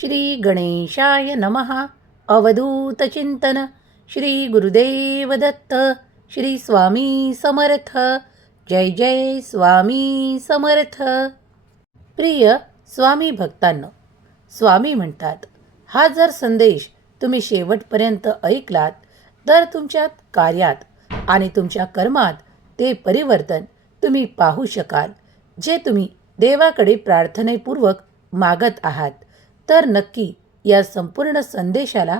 श्री गणेशाय नमः अवधूतचिंतन श्री गुरुदेव दत्त. श्री स्वामी समर्थ. जय जय स्वामी समर्थ. प्रिय स्वामी भक्तांनो स्वामी म्हणतात हा जर संदेश तुम्ही शेवटपर्यंत ऐकलात तर तुमच्या कार्यात आणि तुमच्या कर्मात ते परिवर्तन तुम्ही पाहू शकाल जे तुम्ही देवाकडे प्रार्थनेपूर्वक मागत आहात. तर नक्की या संपूर्ण संदेशाला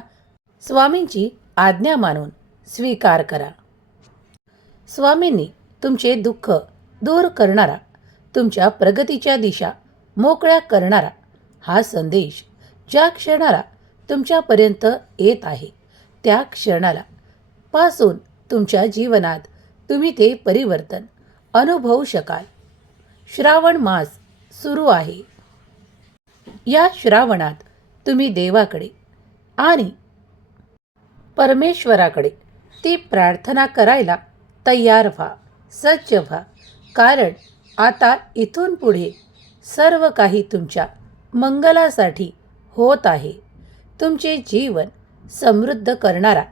स्वामींची आज्ञा मानून स्वीकार करा. स्वामींनी तुमचे दुःख दूर करणारा तुमच्या प्रगतीच्या दिशा मोकळ्या करणारा हा संदेश ज्या क्षणाला तुमच्यापर्यंत येत आहे त्या क्षणाला पासून तुमच्या जीवनात तुम्ही ते परिवर्तन अनुभवू शकाल. श्रावण मास सुरू आहे. या श्रावणात तुम्ही देवाकडे आणि परमेश्वराकडे ती प्रार्थना करायला तयार व्हा सज्ज व्हा. कारण आता इथून पुढे सर्व काही तुमच्या मंगलासाठी होत आहे. तुमचे जीवन समृद्ध करणारा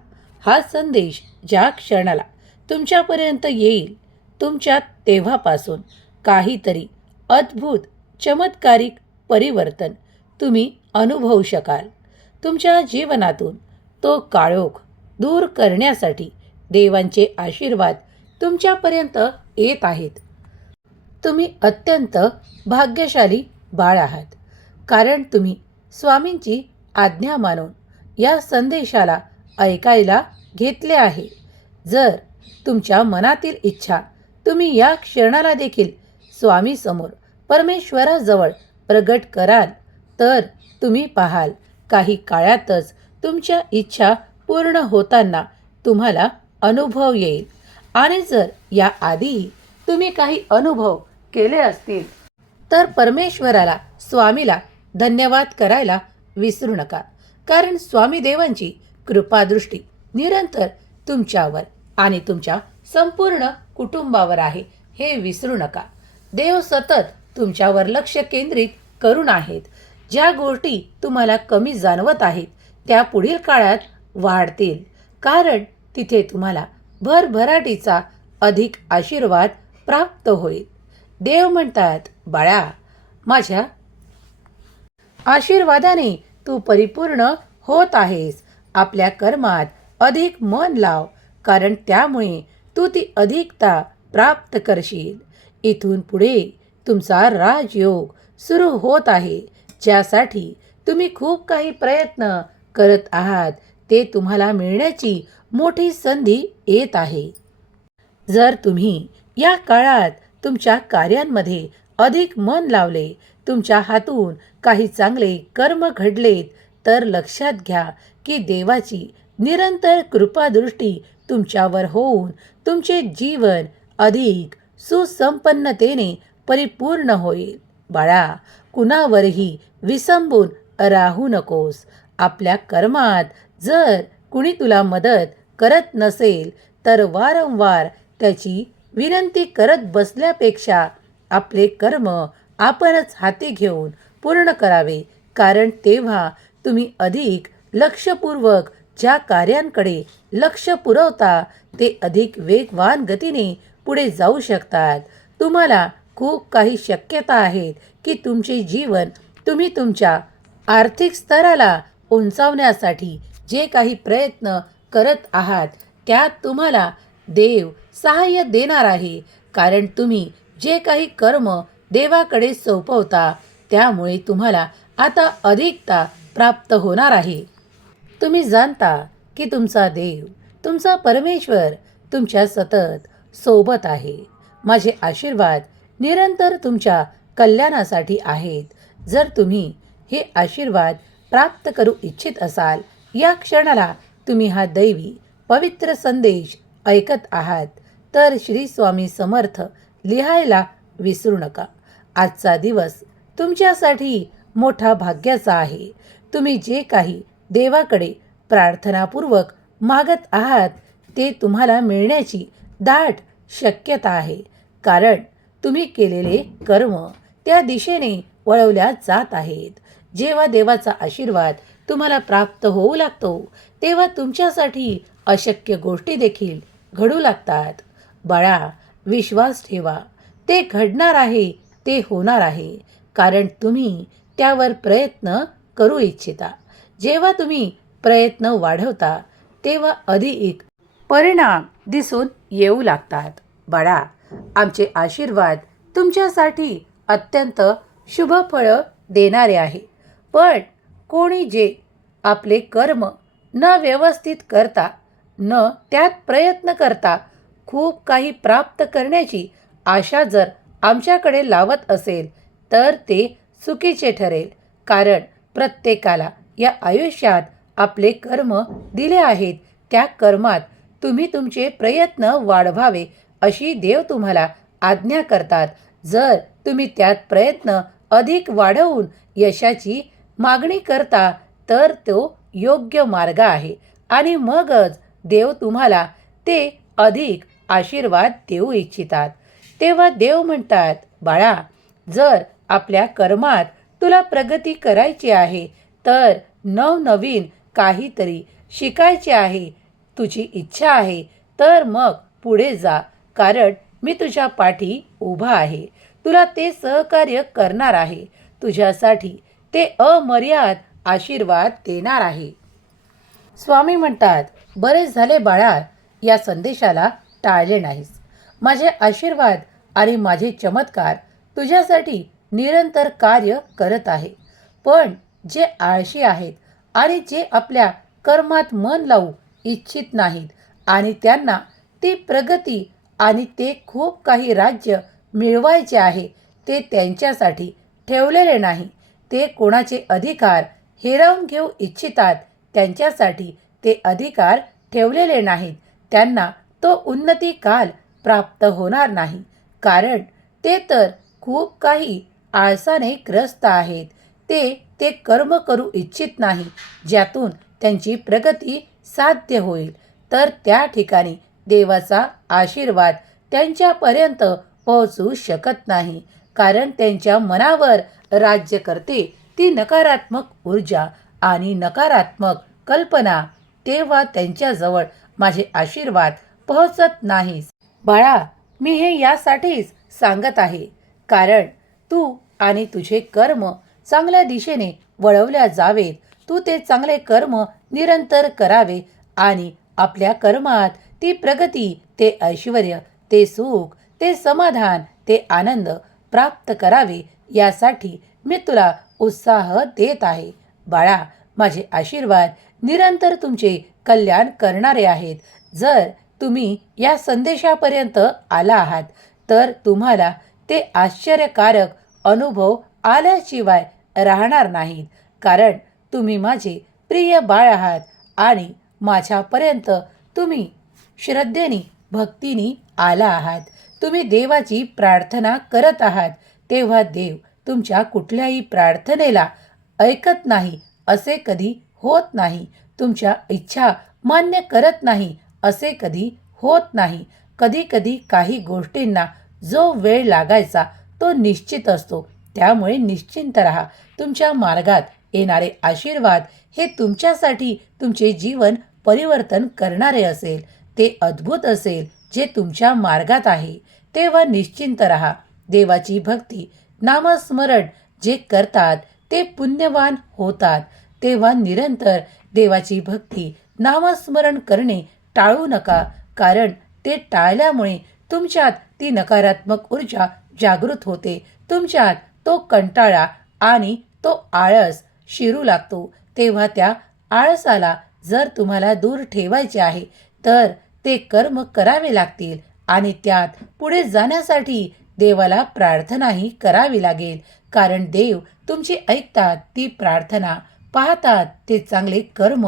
हा संदेश ज्या क्षणाला तुमच्यापर्यंत येईल तुमच्यात तेव्हापासून काहीतरी अद्भुत चमत्कारिक परिवर्तन तुम्ही अनुभवू शकाल. तुमच्या जीवनातून तो काळोख दूर करण्यासाठी देवांचे आशीर्वाद तुमच्यापर्यंत येत आहेत. तुम्ही अत्यंत भाग्यशाली बाळ आहात. कारण तुम्ही स्वामींची आज्ञा मानून या संदेशाला ऐकायला घेतले आहे. जर तुमच्या मनातील इच्छा तुम्ही या क्षणाला देखील स्वामीसमोर परमेश्वराजवळ प्रगट कराल तर तुम्ही पाहाल काही काळातच तुमच्या इच्छा पूर्ण होताना तुम्हाला अनुभव येईल. आणि जर या तुम्ही काही अनुभव केले असतील तर परमेश्वराला स्वामीला धन्यवाद करायला विसरू नका. कारण स्वामी देवांची कृपादृष्टी निरंतर तुमच्यावर आणि तुमच्या संपूर्ण कुटुंबावर आहे हे विसरू नका. देव सतत तुमच्यावर लक्ष केंद्रित करून आहेत. ज्या गोष्टी तुम्हाला कमी जाणवत आहेत त्या पुढील काळात वाढतील. कारण तिथे तुम्हाला भरभराटीचा अधिक आशीर्वाद प्राप्त होईल. देव म्हणतात बाळा माझ्या आशीर्वादाने तू परिपूर्ण होत आहेस. आपल्या कर्मात अधिक मन लाव कारण त्यामुळे तू ती अधिकता प्राप्त करशील. इथून पुढे तुमचा राजयोग सुरू होत आहे. ज्यासाठी तुम्ही खूप काही प्रयत्न करत आहात ते तुम्हाला मिळण्याची मोठी संधी येत आहे. जर तुम्ही या काळात तुमच्या कार्यांमध्ये अधिक मन लावले तुमच्या हातून काही चांगले कर्म घडलेत तर लक्षात घ्या की देवाची निरंतर कृपादृष्टी तुमच्यावर होऊन तुमचे जीवन अधिक सुसंपन्नतेने परिपूर्ण होईल. बाळा कुणावरही विसंबून राहू नकोस. आपल्या कर्मात जर कुणी तुला मदत करत नसेल तर वारंवार त्याची विनंती करत बसल्यापेक्षा आपले कर्म आपणच हाती घेऊन पूर्ण करावे. कारण तेव्हा तुम्ही अधिक लक्षपूर्वक ज्या कार्यांकडे लक्ष पुरवता ते अधिक वेगवान गतीने पुढे जाऊ शकतात. तुम्हाला खूप काही शक्यता आहेत की तुमचे जीवन तुम्ही तुमच्या आर्थिक स्तराला उंचावण्यासाठी जे काही प्रयत्न करत आहात त्यात तुम्हाला देव सहाय्य देणार आहे. कारण तुम्ही जे काही कर्म देवाकडे सोपवता त्यामुळे तुम्हाला आता अधिकता प्राप्त होणार आहे. तुम्ही जाणता की तुमचा देव तुमचा परमेश्वर तुमच्या सतत सोबत आहे. माझे आशीर्वाद निरंतर तुमच्या कल्याणासाठी आहेत. जर तुम्ही हे आशीर्वाद प्राप्त करू इच्छित असाल या क्षणाला तुम्ही हा दैवी पवित्र संदेश ऐकत आहात तर श्री स्वामी समर्थ लिहायला विसरू नका. आजचा दिवस तुमच्यासाठी मोठा भाग्याचा आहे. तुम्ही जे काही देवाकडे प्रार्थनापूर्वक मागत आहात ते तुम्हाला मिळण्याची दाट शक्यता आहे. कारण तुम्ही केलेले कर्म त्या दिशेने वळवल्या जात आहेत. जेव्हा देवाचा आशीर्वाद तुम्हाला प्राप्त होऊ लागतो तेव्हा तुमच्यासाठी अशक्य गोष्टी देखील घडू लागतात. बाळा विश्वास ठेवा. ते घडणार आहे ते होणार आहे. कारण तुम्ही त्यावर प्रयत्न करू इच्छिता. जेव्हा तुम्ही प्रयत्न वाढवता तेव्हा अधिक परिणाम दिसून येऊ लागतात. बाळा आमचे आशीर्वाद तुमच्यासाठी अत्यंत शुभ फळं देणारे आहे. पण कोणी जे आपले कर्म न व्यवस्थित करता न त्यात प्रयत्न करता खूप काही प्राप्त करण्याची आशा जर आमच्याकडे लावत असेल तर ते चुकीचे ठरेल. कारण प्रत्येकाला या आयुष्यात आपले कर्म दिले आहेत. त्या कर्मात तुम्ही तुमचे प्रयत्न वाढवावे. अशी देव तुम्हाला आज्ञा करतात. जर तुम्ही त्यात प्रयत्न अधिक वाढवून यशाची मागणी करता तर तो योग्य मार्ग आहे. आणि मगच देव तुम्हाला ते अधिक आशीर्वाद देऊ इच्छितात. तेव्हा देव म्हणतात बाळा जर आपल्या कर्मात तुला प्रगती करायची आहे तर नवनवीन काहीतरी शिकायचे आहे तुझी इच्छा आहे तर मग पुढे जा. कारण मी तुझ्या पाठी उभा आहे. तुला ते सहकार्य करणार आहे. तुझ्यासाठी ते अमर्याद आशीर्वाद देणार आहे. स्वामी म्हणतात बरेच झाले बाळा या संदेशाला टाळले नाहीस. माझे आशीर्वाद आणि माझे चमत्कार तुझ्यासाठी निरंतर कार्य करत आहे. पण जे आळशी आहेत आणि जे आपल्या कर्मात मन लावू इच्छित नाहीत आणि त्यांना ती प्रगती आणि ते खूप काही राज्य मिळवायचे आहे ते त्यांच्यासाठी ठेवलेले नाही. ते कोणाचे अधिकार हिरावून घेऊ इच्छितात त्यांच्यासाठी ते अधिकार ठेवलेले नाहीत. त्यांना तो उन्नती काल प्राप्त होणार नाही. कारण ते तर खूप काही आळसाने ग्रस्त आहेत. ते ते कर्म करू इच्छित नाही ज्यातून त्यांची प्रगती साध्य होईल. तर त्या ठिकाणी देवाचा आशीर्वाद त्यांच्यापर्यंत पोहोचू शकत नाही. कारण त्यांच्या मनावर राज्य करते ती नकारात्मक ऊर्जा आणि नकारात्मक कल्पना तेव्हा त्यांच्याजवळ माझे आशीर्वाद पोहोचत नाहीस बाळा मी हे यासाठीच सांगत आहे. कारण तू आणि तुझे कर्म चांगल्या दिशेने वळवल्या जावेत. तू ते चांगले कर्म निरंतर करावे आणि आपल्या कर्मात ती प्रगती ते ऐश्वर ते सुख ते समाधान ते आनंद प्राप्त करावे यासाठी मी तुला उत्साह देत आहे. बाळा माझे आशीर्वाद निरंतर तुमचे कल्याण करणारे आहेत. जर तुम्ही या संदेशापर्यंत आला आहात तर तुम्हाला ते आश्चर्यकारक अनुभव आल्याशिवाय राहणार नाहीत. कारण तुम्ही माझे प्रिय बाळ आहात आणि माझ्यापर्यंत तुम्ही श्रद्धेने भक्तीने आला आहात. तुम्ही देवाची प्रार्थना करत आहात. तेव्हा देव तुमच्या कुठल्याही प्रार्थनेला ऐकत नाही असे कधी होत नाही. तुमच्या इच्छा मान्य करत नाही असे कधी होत नाही. कधी कधी काही गोष्टींना जो वेळ लागायचा तो निश्चित असतो. त्यामुळे निश्चिंत राहा. तुमच्या मार्गात येणारे आशीर्वाद हे तुमच्यासाठी तुमचे जीवन परिवर्तन करणारे असेल. ते अद्भुत असेल जे तुमच्या मार्गात आहे. तेव्हा निश्चिंत राहा. देवाची भक्ती नामस्मरण जे करतात ते पुण्यवान होतात. तेव्हा निरंतर देवाची भक्ती नामस्मरण करणे टाळू नका कारण ते टाळल्यामुळे तुमच्यात ती नकारात्मक ऊर्जा जागृत होते. तुमच्यात तो कंटाळा आणि तो आळस शिरू लागतो. तेव्हा त्या आळसाला जर तुम्हाला दूर ठेवायचे आहे तर ते कर्म करावे लागतील आणि त्यात पुढे जाण्यासाठी देवाला प्रार्थनाही करावी लागेल. कारण देव तुमची ऐकतात ती प्रार्थना पाहतात ते चांगले कर्म.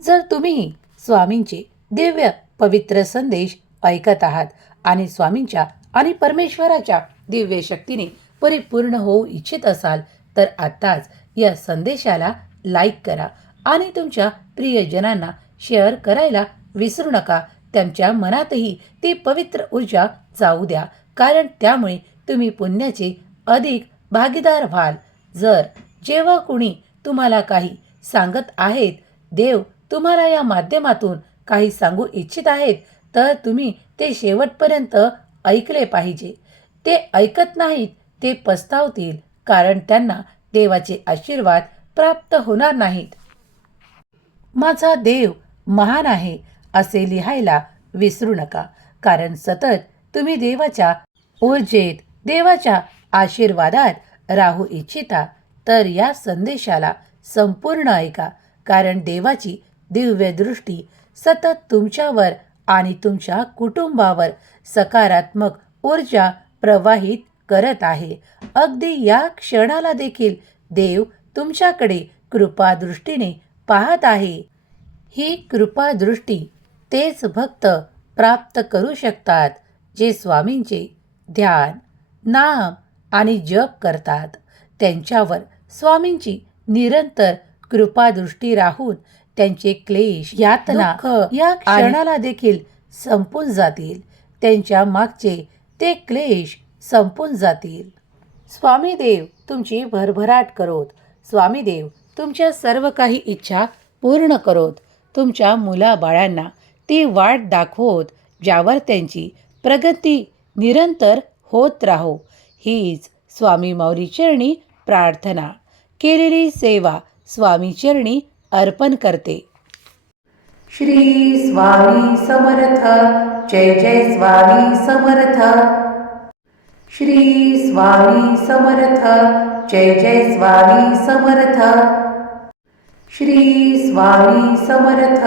जर तुम्ही स्वामींचे दिव्य पवित्र संदेश ऐकत आहात आणि स्वामींच्या आणि परमेश्वराच्या दिव्य शक्तीने परिपूर्ण होऊ इच्छित असाल तर आत्ताच या संदेशाला लाईक करा आणि तुमच्या प्रियजनांना शेअर करायला विसरू नका. त्यांच्या मनातही ती पवित्र ऊर्जा जाऊ द्या. कारण त्यामुळे तुम्ही पुण्याचे अधिक भागीदार व्हाल. जर जेव्हा कुणी तुम्हाला काही सांगत आहेत देव तुम्हाला या माध्यमातून काही सांगू इच्छित आहेत तर तुम्ही ते शेवटपर्यंत ऐकले पाहिजे. ते ऐकत नाहीत ते पस्तावतील. कारण त्यांना देवाचे आशीर्वाद प्राप्त होणार नाहीत. माझा देव महान आहे. असे लिहायला विसरू नका. कारण सतत तुम्ही देवाच्या ऊर्जेत देवाच्या आशीर्वादात राहू इच्छिता तर या संदेशाला संपूर्ण ऐका. कारण देवाची दिव्य दृष्टी सतत तुमच्यावर आणि तुमच्या कुटुंबावर सकारात्मक ऊर्जा प्रवाहित करत आहे. अगदी या क्षणाला देखील देव तुमच्याकडे कृपादृष्टीने पाहत आहे. ही कृपादृष्टी तेच भक्त प्राप्त करू शकतात जे स्वामींचे ध्यान नाम आणि जप करतात. त्यांच्यावर स्वामींची निरंतर कृपादृष्टी राहून त्यांचे क्लेश यातना या क्षणाला देखील संपून जातील. त्यांच्या मागचे ते क्लेश संपून जातील. स्वामी देव तुमची भरभराट करोत. स्वामी देव तुमच्या सर्व काही इच्छा पूर्ण करोत. तुमच्या मुलाबाळांना ती वाट दाखवत ज्यावर त्यांची प्रगती निरंतर होत राहो. हीच स्वामी माऊली चरणी प्रार्थना. केलेली सेवा स्वामी चरणी अर्पण करते. श्री स्वामी समर्थ. जय जय स्वामी समर्थ. श्री स्वामी समर्थ. जय जय स्वामी समर्थ. श्री स्वामी समर्थ.